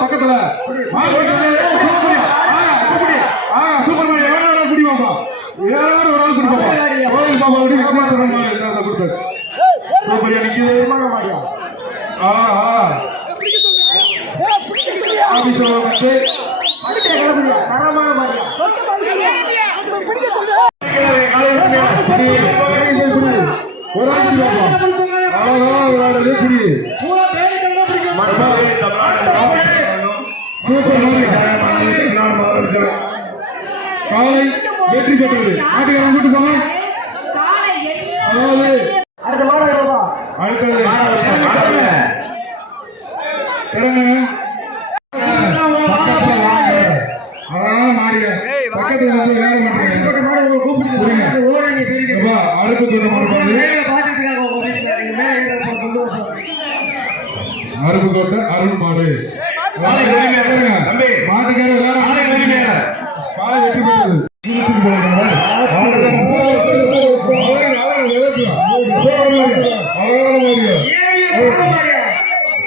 பக்கத்துல காலை வெற்றி பெற்றது. நாட்டுக்காரன் கூட்டு போங்க. அருப்புக்கோட்டை அருள் மாடு மாட்டுக்கார காலை வெற்றி பெற்றது.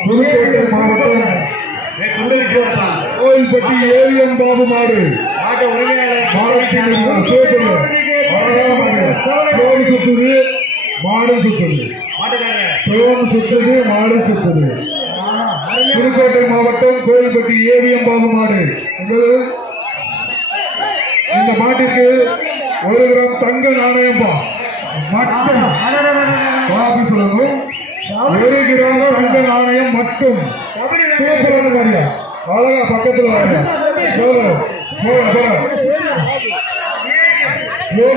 புதுக்கோட்டை மாவட்டம் கோயில்பட்டி ஏவிஎம் பாபு மாடு சுத்துது மாடு சுத்துது சுத்துது மாடு சுத்துது. புதுக்கோட்டை மாவட்டம் கோயில்பட்டி ஏவிஎம் பாபு மாடு. இந்த மாட்டிற்கு 1 கிராம் தங்க நாணயம் சொல்லணும். 1 கிராம் தங்க நாணயம் மட்டும். அழகா பக்கத்தில்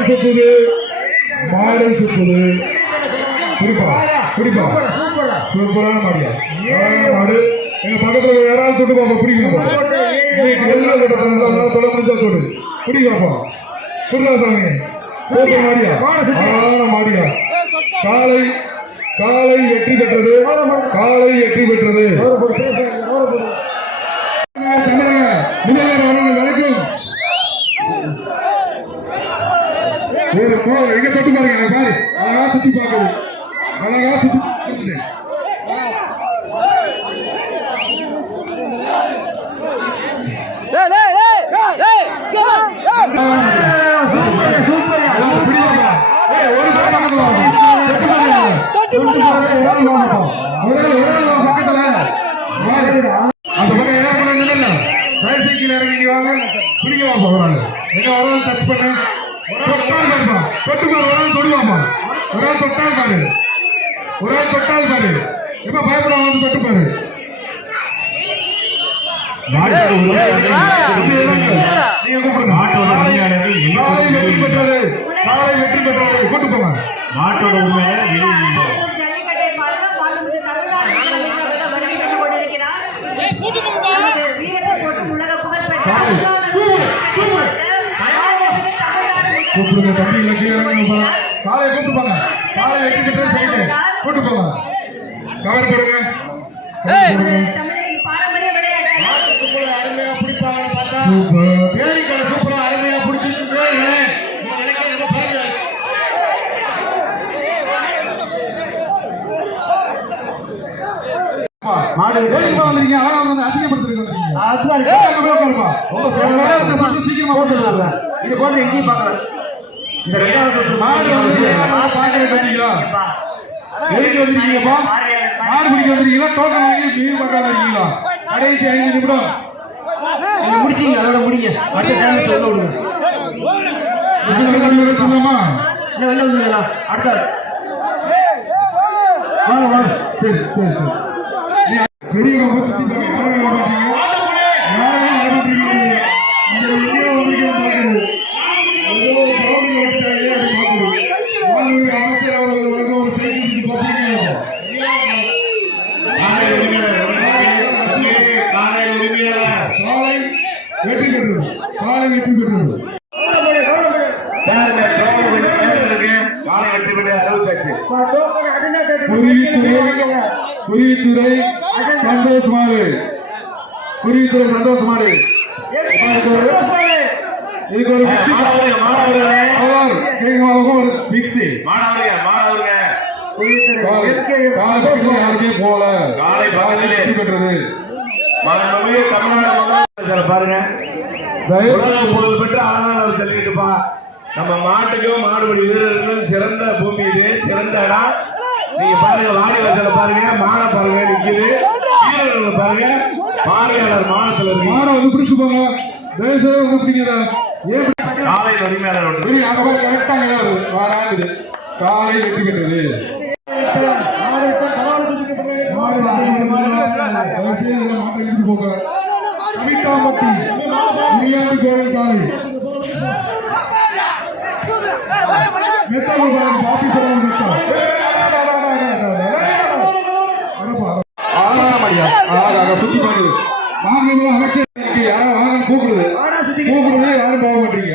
சுத்துது மாடு சுத்துது. குடிப்பா சூப்பரான மாடியா மாடு. எங்க பக்கத்துல யாராவது தொட்டு பாப்பா பிடிக்கணும். தொட முடிஞ்சா சொல்லு பிடிக்காப்பா சுருளாசாமி சூப்பர் மாடியா அழகான மாடியா. காலை காலை வெற்றி பெற்றது. காலை வெற்றி பெற்றது. வணக்கம். எங்க தொட்டு பாருங்க பாரு. அழகா சுத்தி பார்க்குது. அழகா சுத்தி அந்த பக்கம் என்ன பண்ண பைசைக்கிள் இறங்கி வாங்க பிடிக்கவாப்பா. ஒரு ஆள் என்ன ஒரு ஆள் டச் பண்ண தொட்டுமா ஒரு ஆள் தொடுவாப்பா. ஒரு ஆள் தொட்டால் பாரு. ஒரு ஆள் தொட்டால் பாரு. எப்ப பயப்படாம வந்து தொட்டு பாரு. கூட்டு போங்க. மாட்டோட உண்மையை கூப்பிடுங்க. தம்பி காலையை கூப்பிட்டு போங்க. காலை வெட்டி கூட்டு போங்க. கவர் போடுங்க. மாடு வந்துருக்கீங்க. அழகா வந்து அசிங்கப்படுத்திருக்கீங்க. சீக்கிரமா போட்டுருக்காங்க. இது போட்டு எங்கேயும் பார்க்கல. இந்த 2வது மாடு வந்து பாத்தீங்களா எதுக்கு வந்திருக்கீங்கப்பா? மாடு பிடிக்க வந்திருக்கீங்களா? டோக்கன் வாங்கி மீன் பார்க்க வந்திருக்கீங்களா? கடைசி 5 நிமிடம் முடிச்சீங்க. அதோட முடிங்க. அடுத்த டைம் சொல்ல விடுங்க. சொல்லுமா இல்ல வெளில வந்துங்களா? அடுத்த வாங்க வாங்க. சரி சரி சரி. பெரிய குறித்துறை சந்தோஷ் மாடு. குறித்துறை சந்தோஷ் மாடு. இதுக்கு ஒரு மிக்ஸி ஒரு மிக்ஸி யாருக்கே போல காலை பக்கத்திலே பெற்றது தமிழ்நாடு பாருங்க உலக புகழ் பெற்ற அலங்காரம் சொல்லிட்டுப்பா. நம்ம மாட்டுக்கும் மாடுபடி வீரர்களும் சிறந்த பூமி இது, சிறந்த இடம். நீங்க பாருங்க, வாடி வசல பாருங்க, மாடை பாருங்க நிக்குது, வீரர்கள் பாருங்க, பார்வையாளர் மானத்துல இருக்கு. மாடை வந்து பிடிச்சு போங்க, தயவுசெய்து வந்து பிடிக்கிறா. காலை உரிமையாளர் கரெக்டா வாராங்குது. காலை வெற்றி பெற்றது. மாட்டை இழுத்து போக கவிதாமட்டி முனியாண்டி கோவில் காலை கூப்பிடுது யாரும் போக மாட்டீங்க.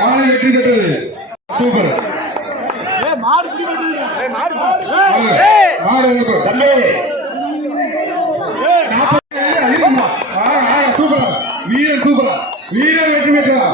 காலை வெற்றி பெற்றது. சூப்பர். மாடு சூப்பர். வீரன் வெற்றி பெற்றா.